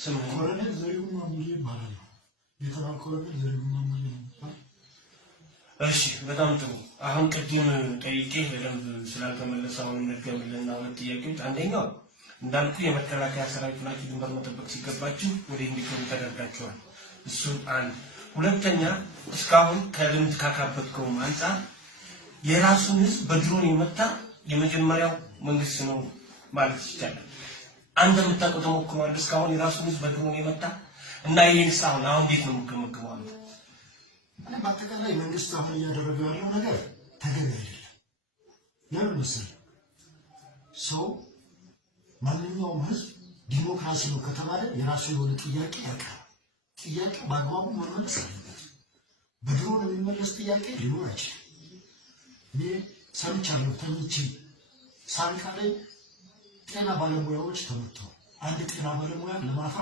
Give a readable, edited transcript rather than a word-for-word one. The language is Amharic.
ኮሎኔል ዘሪሁን ማሙዬ ይባላል። ሌተናል ኮሎኔል ዘሪሁን ማሙዬ ነው። እሺ በጣም ጥሩ። አሁን ቅድም ጠይቄ በደንብ ስላልተመለሰ አሁን እንድገምልና ሁለት ጥያቄዎች። አንደኛው እንዳልኩ የመከላከያ ሰራዊት ናችሁ ድንበር መጠበቅ ሲገባችሁ ወደ እንዲገቡ ተደርጋችኋል። እሱ አንድ። ሁለተኛ እስካሁን ከልምድ ካካበትከው አንፃር የራሱን ህዝብ በድሮን የመታ የመጀመሪያው መንግስት ነው ማለት ይቻላል። አንተ የምታውቀው ተሞክሯል እስካሁን የራሱን ህዝብ በድሮን የመታ እና ይሄንስ አሁን እንዴት ነው የምትገመግመው? እኔ በአጠቃላይ መንግስት አሁን እያደረገ ያለው ነገር ተገቢ አይደለም። ለምን መሰለህ? ሰው ማንኛውም ህዝብ ዲሞክራሲ ነው ከተባለ የራሱ የሆነ ጥያቄ ያቀርባል። ጥያቄ በአግባቡ መመለስ አለበት። በድሮን የሚመለስ ጥያቄ ሊኖር አይችልም። እኔ ሰምቻለሁ። ተኝቼ ሳንቃ ላይ ጤና ባለሙያዎች ተመተዋል። አንድ ጤና ባለሙያ ለማፋ